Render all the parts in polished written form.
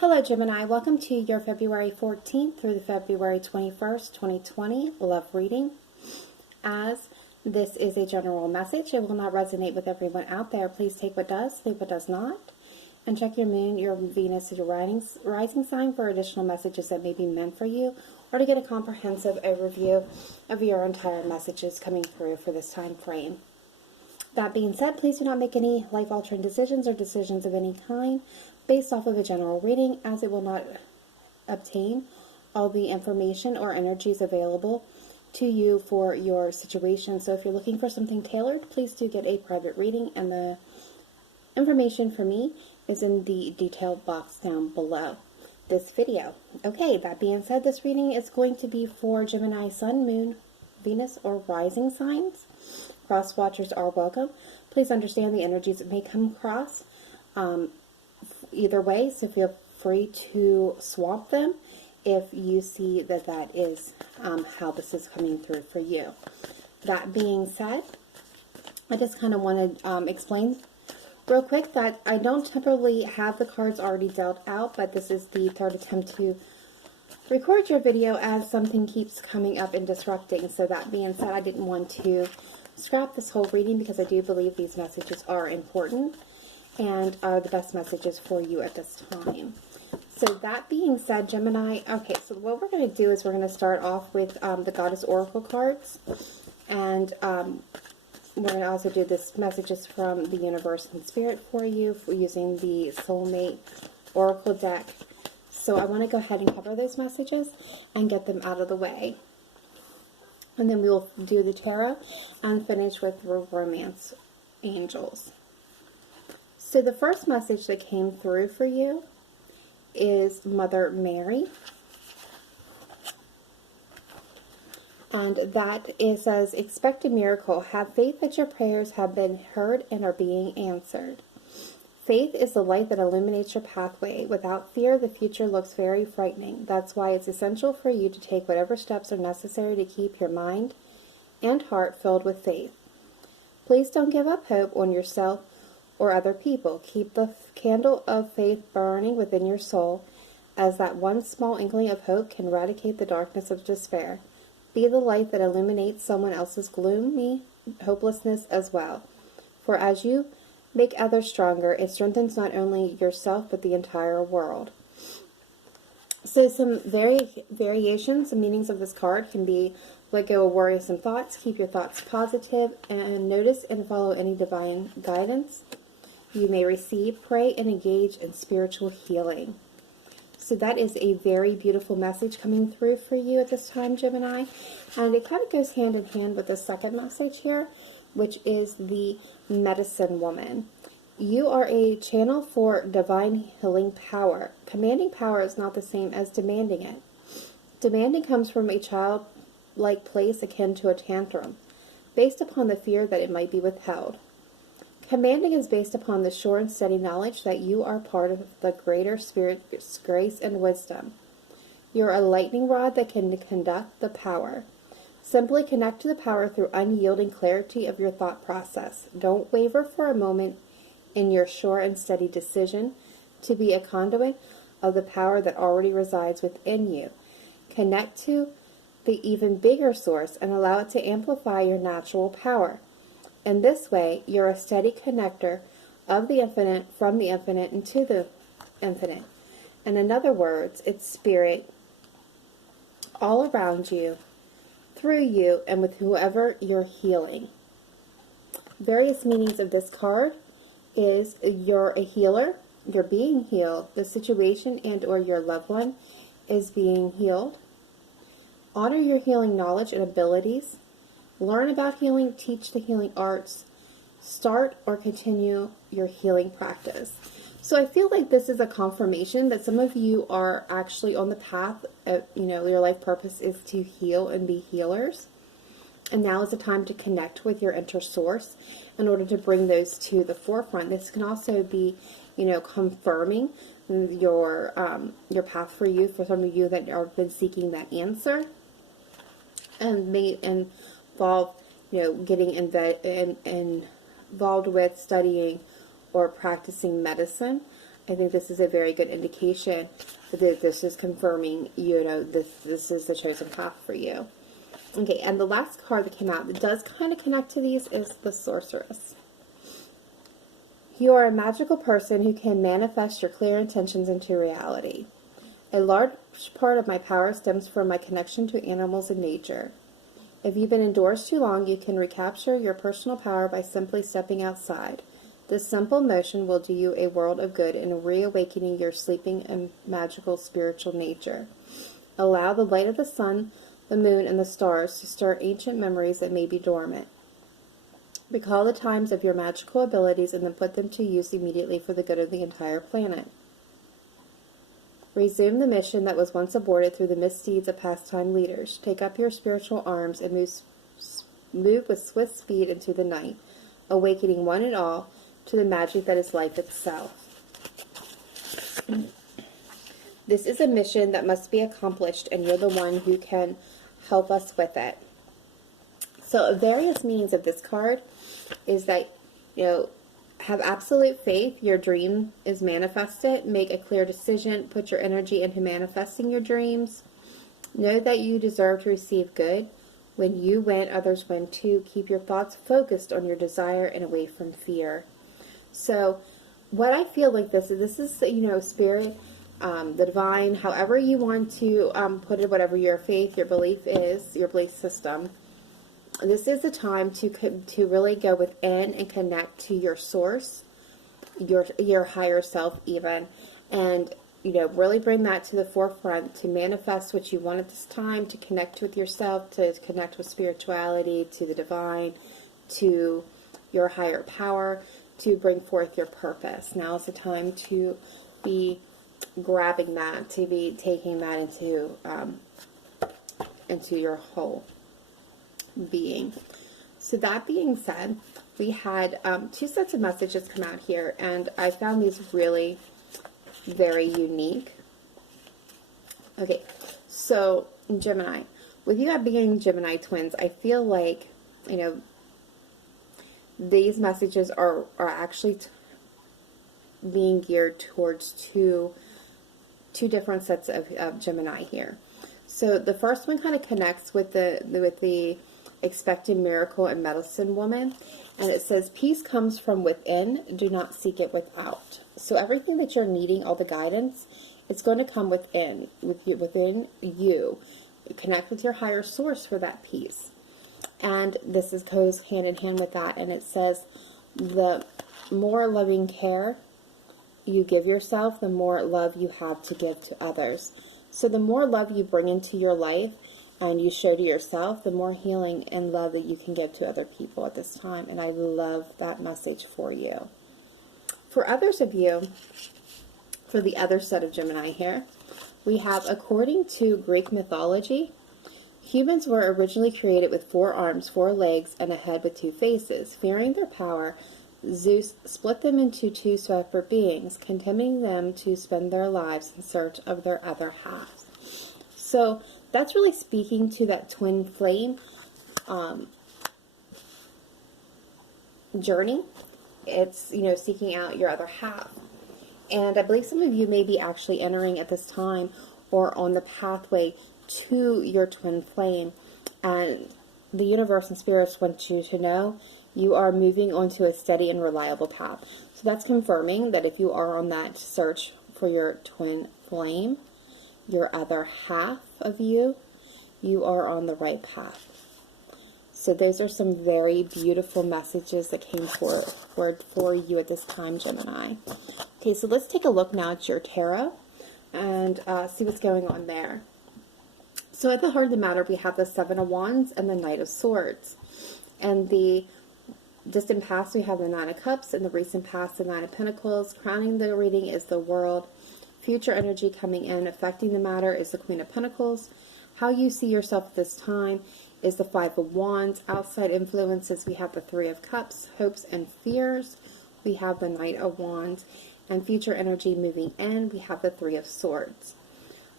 Hello Gemini, welcome to your February 14th through the February 21st, 2020 love reading. As this is a general message, it will not resonate with everyone out there. Please take what does, leave what does not, and check your moon, your Venus, your rising sign for additional messages that may be meant for you, or to get a comprehensive overview of your entire messages coming through for this time frame. That being said, please do not make any life-altering decisions or decisions of any kind based off of a general reading, as it will not obtain all the information or energies available to you for your situation. So if you're looking for something tailored, please do get a private reading, and the information for me is in the detailed box down below this video. Okay, that being said, this reading is going to be for Gemini, Sun, Moon, Venus, or rising signs. Cross watchers are welcome. Please understand the energies that may come across either way, so feel free to swap them if you see that that is how this is coming through for you. That being said, I just kind of want to explain real quick that I don't typically have the cards already dealt out, but this is the third attempt to record your video as something keeps coming up and disrupting. So that being said, I didn't want to scrap this whole reading because I do believe these messages are important and are the best messages for you at this time. So that being said, Gemini, okay, so what we're going to do is we're going to start off with the Goddess Oracle cards, and we're going to also do this messages from the universe and spirit for you for using the Soulmate Oracle deck. So I want to go ahead and cover those messages and get them out of the way. And then we'll do the tarot and finish with the romance angels. So the first message that came through for you is Mother Mary. And that it says, expect a miracle. Have faith that your prayers have been heard and are being answered. Faith is the light that illuminates your pathway. Without fear, the future looks very frightening. That's why it's essential for you to take whatever steps are necessary to keep your mind and heart filled with faith. Please don't give up hope on yourself or other people. Keep the candle of faith burning within your soul, as that one small inkling of hope can eradicate the darkness of despair. Be the light that illuminates someone else's gloomy hopelessness as well. For as you make others stronger, it strengthens not only yourself but the entire world. So some variations, the meanings of this card can be: let go of worrisome thoughts, keep your thoughts positive, and notice and follow any divine guidance you may receive. Pray and engage in spiritual healing. So that is a very beautiful message coming through for you at this time, Gemini. And it kind of goes hand in hand with the second message here, which is the medicine woman. You are a channel for divine healing power. Commanding power is not the same as demanding it. Demanding comes from a childlike place akin to a tantrum, based upon the fear that it might be withheld. Commanding is based upon the sure and steady knowledge that you are part of the greater Spirit's grace and wisdom. You're a lightning rod that can conduct the power. Simply connect to the power through unyielding clarity of your thought process. Don't waver for a moment in your sure and steady decision to be a conduit of the power that already resides within you. Connect to the even bigger source and allow it to amplify your natural power. In this way, you're a steady connector of the infinite from the infinite into the infinite. And in other words, it's spirit all around you, through you, and with whoever you're healing. Various meanings of this card is you're a healer, you're being healed, the situation and or your loved one is being healed. Honor your healing knowledge and abilities. Learn about healing, teach the healing arts, start or continue your healing practice. So I feel like this is a confirmation that some of you are actually on the path of, your life purpose is to heal and be healers. And now is the time to connect with your inner source in order to bring those to the forefront. This can also be, confirming your path for you, for some of you that have been seeking that answer, and may involve, getting involved with studying or practicing medicine I think this is a very good indication that this is confirming, this is the chosen path for you. Okay, and the last card that came out that does kind of connect to these is the Sorceress. You are a magical person who can manifest your clear intentions into reality. A large part of my power stems from my connection to animals and nature. If you've been indoors too long, you can recapture your personal power by simply stepping outside. This simple motion will do you a world of good in reawakening your sleeping and magical spiritual nature. Allow the light of the sun, the moon, and the stars to stir ancient memories that may be dormant. Recall the times of your magical abilities and then put them to use immediately for the good of the entire planet. Resume the mission that was once aborted through the misdeeds of past-time leaders. Take up your spiritual arms and move with swift speed into the night, awakening one and all to the magic that is life itself. This is a mission that must be accomplished, and you're the one who can help us with it. So various meanings of this card is that, have absolute faith. Your dream is manifested. Make a clear decision. Put your energy into manifesting your dreams. Know that you deserve to receive good. When you win, others win too. Keep your thoughts focused on your desire and away from fear. So what I feel like this is, spirit, the divine, however you want to put it, whatever your faith, your belief is, your belief system. This is a time to really go within and connect to your source, your higher self even, and really bring that to the forefront to manifest what you want at this time, to connect with yourself, to connect with spirituality, to the divine, to your higher power, to bring forth your purpose. Now is the time to be grabbing that, to be taking that into your whole being. So that being said, we had 2 sets of messages come out here, and I found these really very unique. Okay, so Gemini, with you being Gemini twins, I feel like these messages are actually being geared towards two different sets of Gemini here. So the first one kind of connects with the expected miracle and medicine woman, and it says peace comes from within, do not seek it without. So everything that you're needing, all the guidance, it's going to come within you. Connect with your higher source for that peace. And this goes hand in hand with that, and it says the more loving care you give yourself, the more love you have to give to others. So the more love you bring into your life and you show to yourself, the more healing and love that you can give to other people at this time. And I love that message for you. For others of you, for the other set of Gemini here, we have, according to Greek mythology, humans were originally created with 4 arms, 4 legs, and a head with 2 faces. Fearing their power, Zeus split them into 2 separate beings, condemning them to spend their lives in search of their other halves. So that's really speaking to that twin flame journey. It's, seeking out your other half. And I believe some of you may be actually entering at this time or on the pathway to your twin flame. And the universe and spirits want you to know you are moving onto a steady and reliable path. So that's confirming that if you are on that search for your twin flame, your other half of you, you are on the right path. So those are some very beautiful messages that came forward for you at this time, Gemini. Okay, so let's take a look now at your tarot and see what's going on there. So at the heart of the matter, we have the 7 of Wands and the Knight of Swords. And the distant past, we have the 9 of Cups, and the recent past, the 9 of Pentacles. Crowning the reading is the World. Future energy coming in, affecting the matter, is the Queen of Pentacles. How you see yourself at this time is the 5 of Wands. Outside influences, we have the 3 of Cups. Hopes and fears, we have the Knight of Wands. And future energy moving in, we have the 3 of Swords.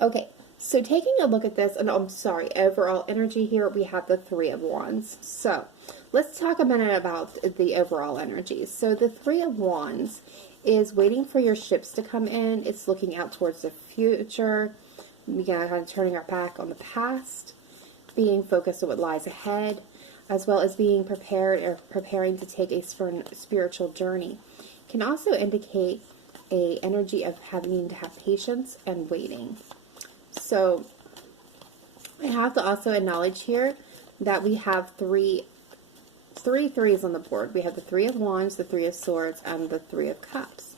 Okay, so taking a look at this, and overall energy here, we have the 3 of Wands. So let's talk a minute about the overall energy. So the 3 of Wands is waiting for your ships to come in. It's looking out towards the future, kind of turning our back on the past, being focused on what lies ahead, as well as being prepared or preparing to take a spiritual journey. Can also indicate a energy of having to have patience and waiting. So I have to also acknowledge here that we have three threes on the board. We have the Three of Wands, the Three of Swords, and the Three of Cups.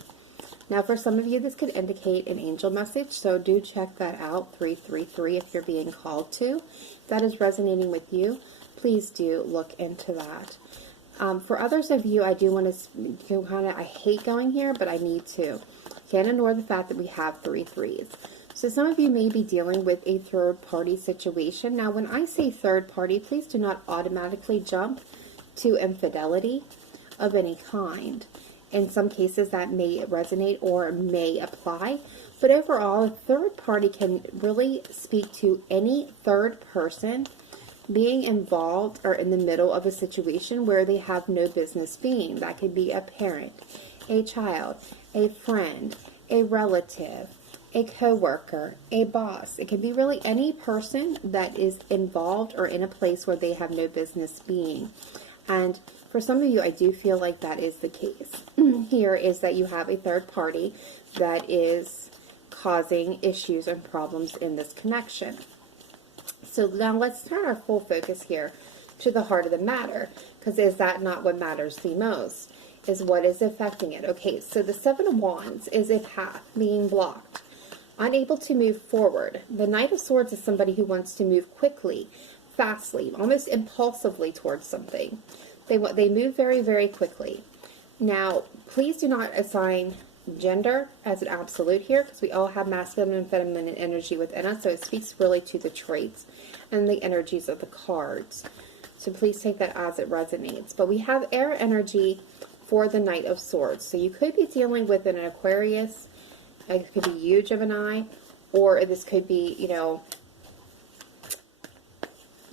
Now, for some of you, this could indicate an angel message, so do check that out, 333, if you're being called to. If that is resonating with you, please do look into that. For others of you, I do want to I hate going here, but I need to. Can't ignore the fact that we have 3 threes. So some of you may be dealing with a third-party situation. Now, when I say third party, please do not automatically jump to infidelity of any kind. In some cases that may resonate or may apply, but overall, a third party can really speak to any third person being involved or in the middle of a situation where they have no business being. That could be a parent, a child, a friend, a relative, a co-worker, a boss. It can be really any person that is involved or in a place where they have no business being. And for some of you, I do feel like that is the case. Here is that you have a third party that is causing issues and problems in this connection. So now let's turn our full focus here to the heart of the matter, because is that not what matters the most? Is what is affecting it. Okay, so the Seven of Wands is a path being blocked, unable to move forward. The Knight of Swords is somebody who wants to move quickly, fastly, almost impulsively towards something. They move very, very quickly. Now, please do not assign gender as an absolute here, because we all have masculine and feminine energy within us, so it speaks really to the traits and the energies of the cards. So please take that as it resonates. But we have air energy for the Knight of Swords. So you could be dealing with an Aquarius, it could be you, Gemini, or this could be, you know,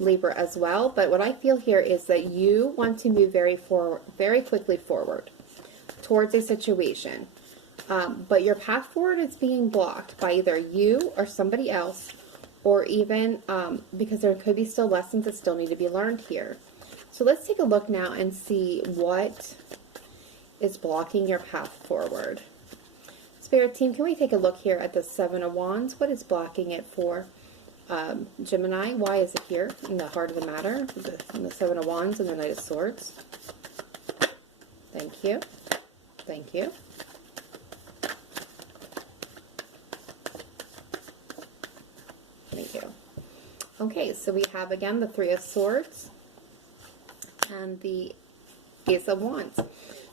Libra as well. But what I feel here is that you want to move very quickly forward towards a situation. But your path forward is being blocked by either you or somebody else, or even because there could be still lessons that still need to be learned here. So let's take a look now and see what is blocking your path forward. Spirit team, can we take a look here at the Seven of Wands? What is blocking it for Gemini? Why is it here in the heart of the matter? The Seven of Wands and the Knight of Swords. Thank you. Thank you. Thank you. Okay, so we have again the Three of Swords and the Ace of Wands.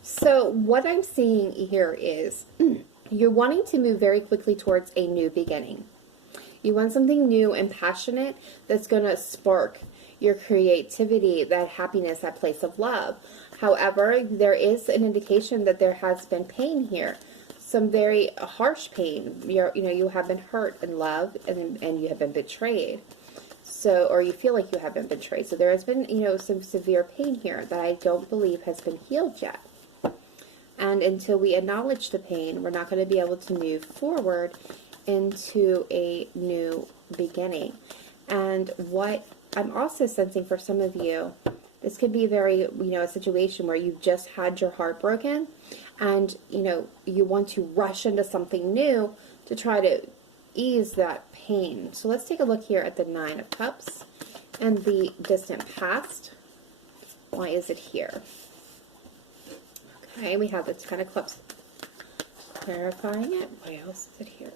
So what I'm seeing here is you're wanting to move very quickly towards a new beginning. You want something new and passionate that's going to spark your creativity, that happiness, that place of love. However, there is an indication that there has been pain here. Some very harsh pain. You have been hurt in love, and you have been betrayed. So, or you feel like you have been betrayed. So there has been, some severe pain here that I don't believe has been healed yet. And until we acknowledge the pain, we're not going to be able to move forward into a new beginning. And what I'm also sensing for some of you, this could be very, a situation where you've just had your heart broken, and, you want to rush into something new to try to ease that pain. So let's take a look here at the Nine of Cups and the distant past. Why is it here? Okay, we have the Ten of Cups clarifying it. Why else is it here?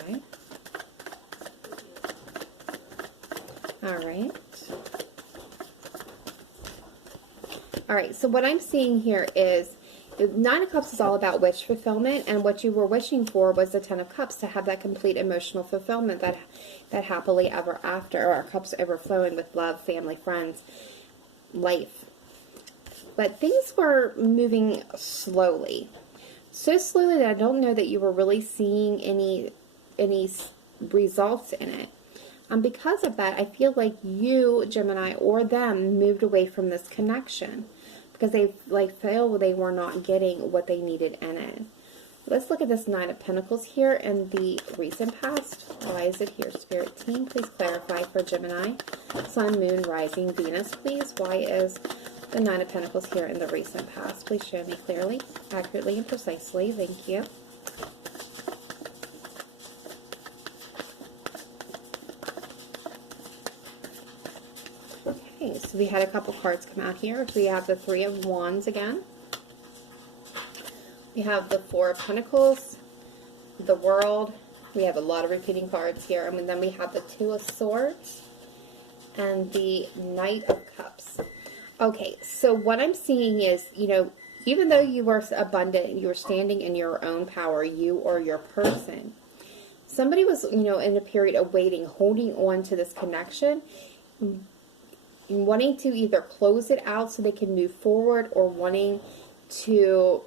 Okay. All right. All right, so what I'm seeing here is the Nine of Cups is all about wish fulfillment, and what you were wishing for was the Ten of Cups, to have that complete emotional fulfillment, that happily ever after, or our cups overflowing with love, family, friends, life. But things were moving slowly. So slowly that I don't know that you were really seeing any results in it. And because of that, I feel like you, Gemini, or them moved away from this connection. because they like feel they were not getting what they needed in it. Let's look at this Nine of Pentacles here in the recent past. Why is it here? Spirit team, please clarify for Gemini. Sun, Moon, Rising, Venus, please. Why is the Nine of Pentacles here in the recent past? Please show me clearly, accurately, and precisely. Thank you. Okay, so we had a couple cards come out here. We have the Three of Wands again. We have the Four of Pentacles, the World. We have a lot of repeating cards here. And then we have the Two of Swords and the Knight of Cups. Okay, so what I'm seeing is, you know, even though you are abundant, you are standing in your own power, you or your person, somebody was, you know, in a period of waiting, holding on to this connection, wanting to either close it out so they can move forward, or wanting to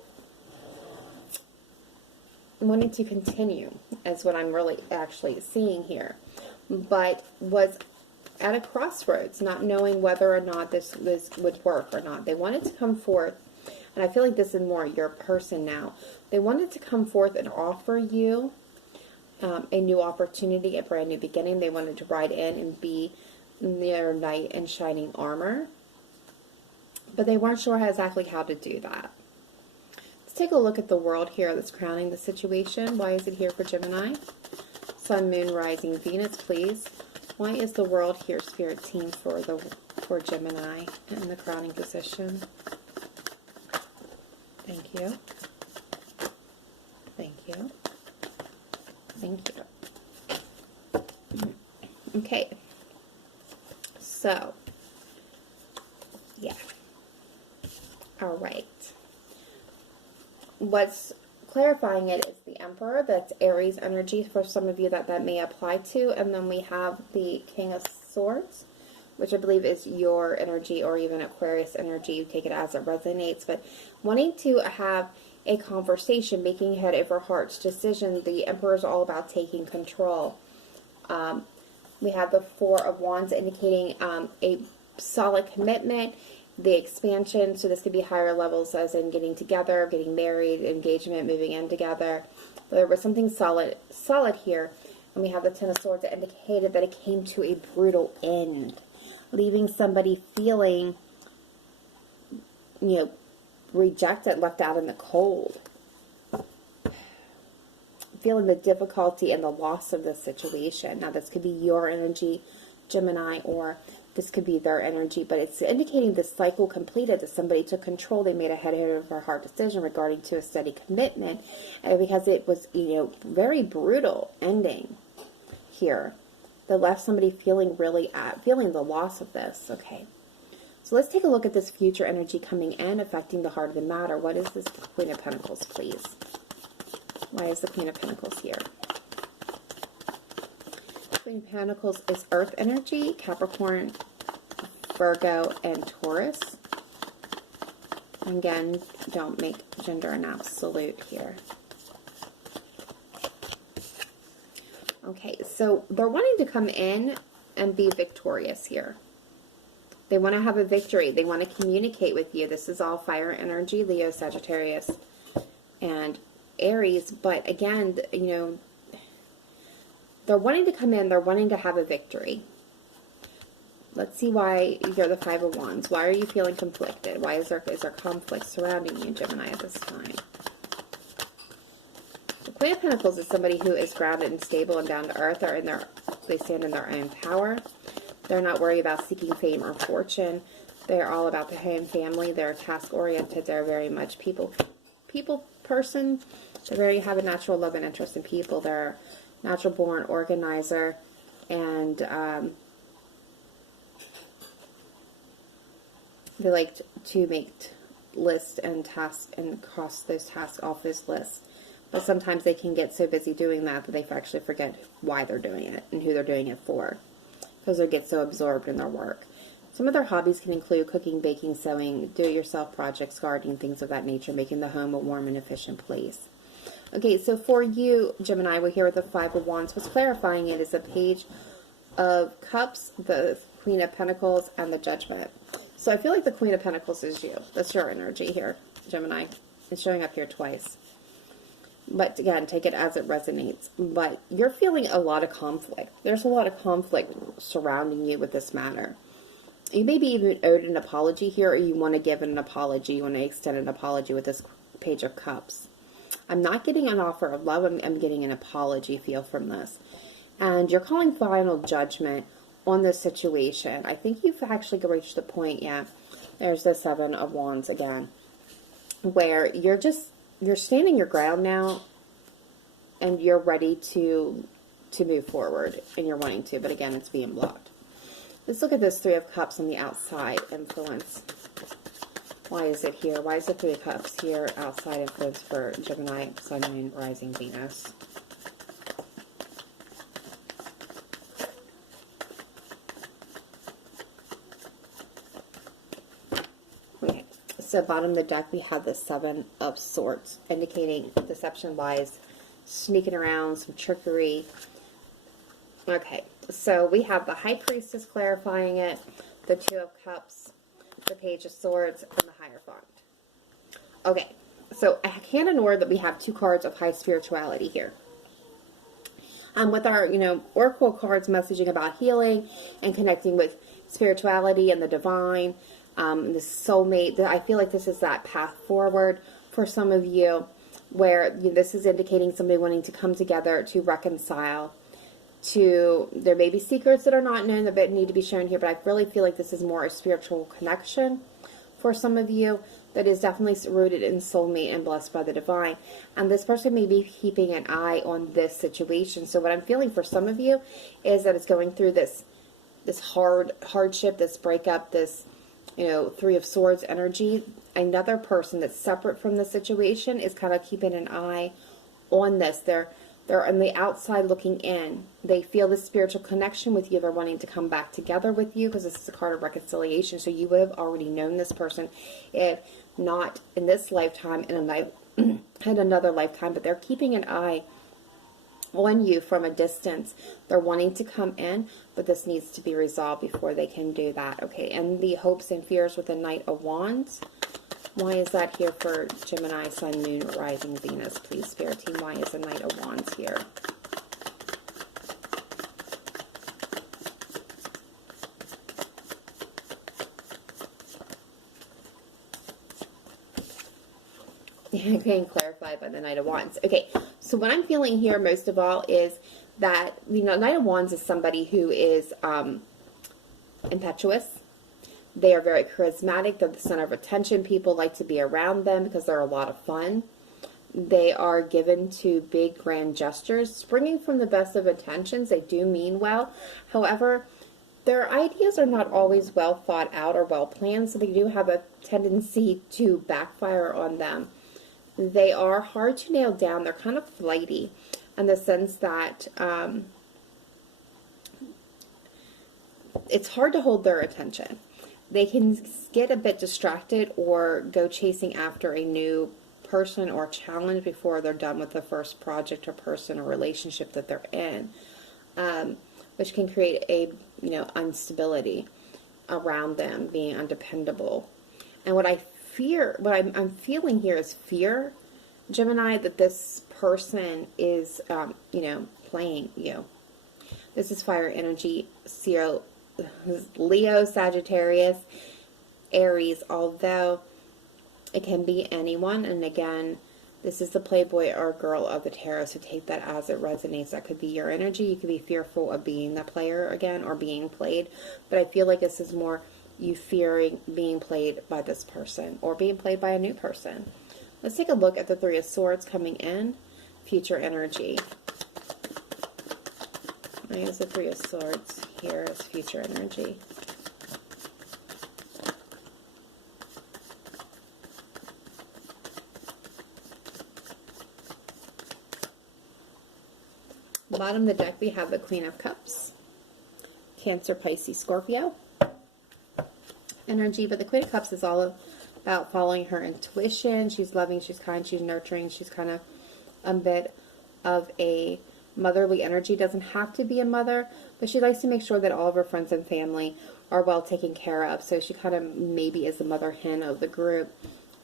continue, is what I'm really actually seeing here, but was at a crossroads, not knowing whether or not this would work or not. They wanted to come forth, and I feel like this is more your person now. They wanted to come forth and offer you a new opportunity, a brand new beginning. They wanted to ride in and be their knight in shining armor, but they weren't sure exactly how to do that. Take a look at the World here that's crowning the situation. Why is it here for Gemini? Sun, Moon, Rising, Venus, please. Why is the World here, Spirit team, for Gemini in the crowning position? Thank you. Thank you. Thank you. Okay. So, yeah. All right. What's clarifying it is the Emperor. That's Aries energy for some of you that may apply to. And then we have the King of Swords, which I believe is your energy, or even Aquarius energy. You take it as it resonates. But wanting to have a conversation, making head over heart's decision. The Emperor is all about taking control. We have the Four of Wands indicating a solid commitment, the expansion. So this could be higher levels, as in getting together, getting married, engagement, moving in together. But there was something solid here. And we have the Ten of Swords that indicated that it came to a brutal end, leaving somebody feeling, you know, rejected, left out in the cold, feeling the difficulty and the loss of this situation. Now, this could be your energy, Gemini, or this could be their energy, but it's indicating the cycle completed, that somebody took control. They made a head over heart decision regarding to a steady commitment, and because it was, you know, very brutal ending here, that left somebody feeling feeling the loss of this. Okay, so let's take a look at this future energy coming in, affecting the heart of the matter. What is this Queen of Pentacles, please? Why is the Queen of Pentacles here? Queen of Pentacles is Earth energy, Capricorn, Virgo, and Taurus. Again, don't make gender an absolute here. Okay, so they're wanting to come in and be victorious here. They want to have a victory. They want to communicate with you. This is all fire energy, Leo, Sagittarius, and Aries. But again, you know, they're wanting to come in. They're wanting to have a victory. Let's see why you're the Five of Wands. Why are you feeling conflicted? Why is there conflict surrounding you, Gemini, at this time? The Queen of Pentacles is somebody who is grounded and stable and down to earth. They stand in their own power. They're not worried about seeking fame or fortune. They're all about the home family. They're task-oriented. They're very much people person. They have a natural love and interest in people. They're a natural-born organizer, and they like to make lists and tasks and cross those tasks off those lists. But sometimes they can get so busy doing that they actually forget why they're doing it and who they're doing it for, because they get so absorbed in their work. Some of their hobbies can include cooking, baking, sewing, do-it-yourself projects, gardening, things of that nature, making the home a warm and efficient place. Okay, so for you, Gemini, we're here with the Five of Wands. What's clarifying it is the Page of Cups, the Queen of Pentacles, and the Judgment. So I feel like the Queen of Pentacles is you. That's your energy here, Gemini. It's showing up here twice. But again, take it as it resonates. But you're feeling a lot of conflict. There's a lot of conflict surrounding you with this matter. You maybe even owed an apology here, or you want to give an apology. You want to extend an apology with this Page of Cups. I'm not getting an offer of love. I'm getting an apology feel from this. And you're calling final judgment on this situation. I think you've actually reached the point, yeah. There's the Seven of Wands again. Where you're standing your ground now. And you're ready to move forward. And you're wanting to. But again, it's being blocked. Let's look at this Three of Cups on the outside influence. Why is it here? Why is the Three of Cups here? Outside influence for Gemini, Sun, Moon, Rising, Venus. Okay, so bottom of the deck we have the Seven of Swords, indicating deception, lies, sneaking around, some trickery. Okay, so we have the High Priestess clarifying it, the Two of Cups, the Page of Swords, and the Hierophant. Okay, so I can't ignore that we have two cards of high spirituality here. With our, oracle cards messaging about healing and connecting with spirituality and the divine, the soulmate, I feel like this is that path forward for some of you, where this is indicating somebody wanting to come together to reconcile. There may be secrets that are not known that need to be shown here, but I really feel like this is more a spiritual connection for some of you that is definitely rooted in soulmate and blessed by the divine. And this person may be keeping an eye on this situation. So what I'm feeling for some of you is that it's going through this hardship, this breakup, this Three of Swords energy. Another person that's separate from the situation is kind of keeping an eye on this. They're on the outside looking in. They feel this spiritual connection with you. They're wanting to come back together with you because this is a card of reconciliation. So you would have already known this person, if not in this lifetime, in another lifetime. But they're keeping an eye on you from a distance. They're wanting to come in, but this needs to be resolved before they can do that. Okay, and the hopes and fears with the Knight of Wands. Why is that here for Gemini, Sun, Moon, Rising, Venus? Please, Spirit Team, why is the Knight of Wands here? Getting clarified by the Knight of Wands. Okay, so what I'm feeling here most of all is that, Knight of Wands is somebody who is impetuous. They are very charismatic. They're the center of attention. People like to be around them because they're a lot of fun. They are given to big, grand gestures, springing from the best of intentions. They do mean well. However, their ideas are not always well thought out or well planned, so they do have a tendency to backfire on them. They are hard to nail down. They're kind of flighty in the sense that it's hard to hold their attention. They can get a bit distracted or go chasing after a new person or challenge before they're done with the first project or person or relationship that they're in, which can create a instability around them, being undependable. And what I'm feeling here is fear, Gemini, that this person is playing you. This is fire energy, Leo, Sagittarius, Aries, although it can be anyone. And again, this is the playboy or girl of the tarot, so take that as it resonates. That could be your energy. You could be fearful of being the player again or being played. But I feel like this is more you fearing being played by this person or being played by a new person. Let's take a look at the Three of Swords coming in. Future energy. There's the Three of Swords here as future energy. Bottom of the deck we have the Queen of Cups. Cancer, Pisces, Scorpio energy, but the Queen of Cups is all about following her intuition. She's loving, she's kind, she's nurturing, she's kind of a bit of a motherly energy. Doesn't have to be a mother, but she likes to make sure that all of her friends and family are well taken care of. So she kind of maybe is the mother hen of the group.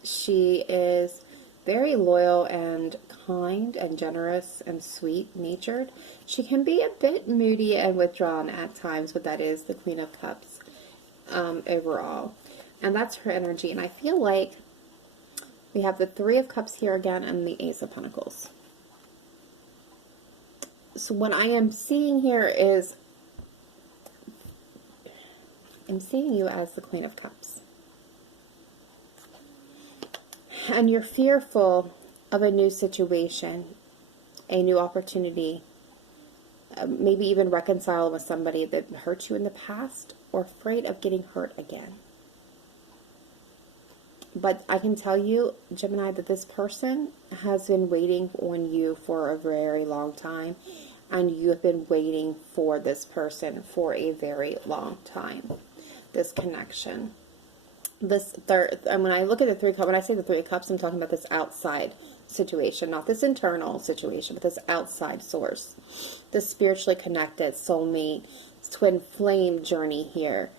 She is very loyal and kind and generous and sweet-natured. She can be a bit moody and withdrawn at times, but that is the Queen of Cups overall. And that's her energy. And I feel like we have the Three of Cups here again and the Ace of Pentacles. So what I am seeing here is I'm seeing you as the Queen of Cups. And you're fearful of a new situation, a new opportunity, maybe even reconcile with somebody that hurt you in the past, or afraid of getting hurt again. But I can tell you, Gemini, that this person has been waiting on you for a very long time, and you have been waiting for this person for a very long time, this connection. This third, and when I look at the Three of Cups, when I say the Three of Cups, I'm talking about this outside situation, not this internal situation, but this outside source, this spiritually connected soulmate, twin flame journey here.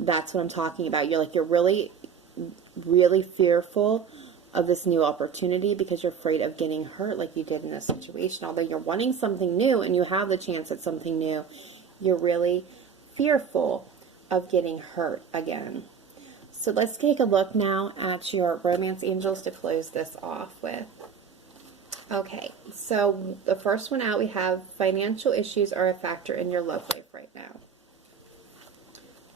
That's what I'm talking about. You're really, really fearful of this new opportunity because you're afraid of getting hurt like you did in this situation. Although you're wanting something new and you have the chance at something new, you're really fearful of getting hurt again. So let's take a look now at your romance angels to close this off with. Okay, so the first one out, we have financial issues are a factor in your love life right now.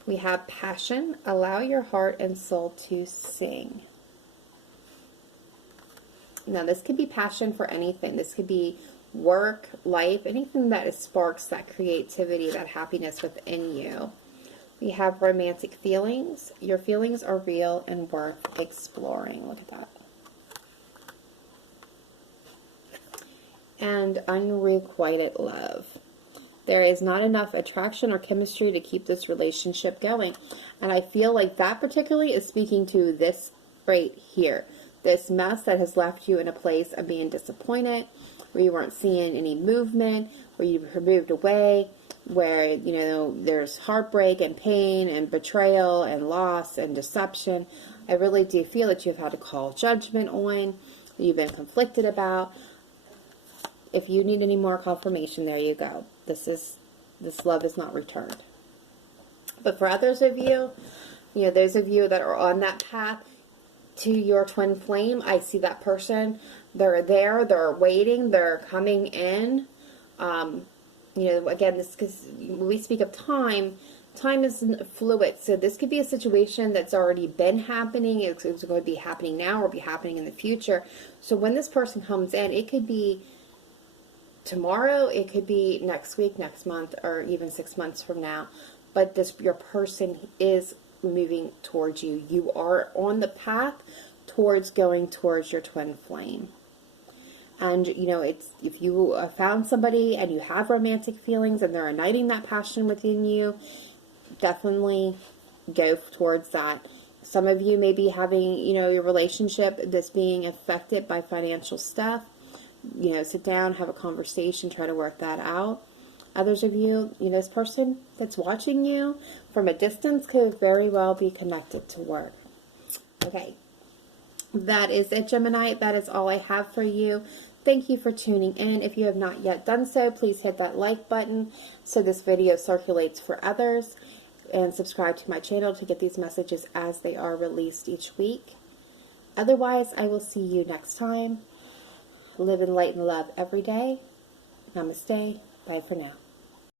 We have passion, allow your heart and soul to sing. Now this could be passion for anything. This could be work, life, anything that sparks that creativity, that happiness within you. We have romantic feelings. Your feelings are real and worth exploring. Look at that. And unrequited love. There is not enough attraction or chemistry to keep this relationship going. And I feel like that particularly is speaking to this right here. This mess that has left you in a place of being disappointed, where you weren't seeing any movement, where you were moved away, where, you know, there's heartbreak and pain and betrayal and loss and deception. I really do feel that you've had to call judgment on, you've been conflicted about. If you need any more confirmation, there you go. This love is not returned. But for others of you, those of you that are on that path to your twin flame, I see that person. They're there, they're waiting, they're coming in. Again, because when we speak of time is fluid. So this could be a situation that's already been happening. It's going to be happening now or be happening in the future. So when this person comes in, it could be tomorrow, it could be next week, next month, or even 6 months from now. But your person is moving towards you. You are on the path towards going towards your twin flame. And, if you found somebody and you have romantic feelings and they're igniting that passion within you, definitely go towards that. Some of you may be having, your relationship that's being affected by financial stuff. Sit down, have a conversation, try to work that out. Others of you, this person that's watching you from a distance could very well be connected to work. Okay. That is it, Gemini. That is all I have for you. Thank you for tuning in. If you have not yet done so, please hit that like button so this video circulates for others, and subscribe to my channel to get these messages as they are released each week. Otherwise, I will see you next time. Live in light and love every day. Namaste. Bye for now.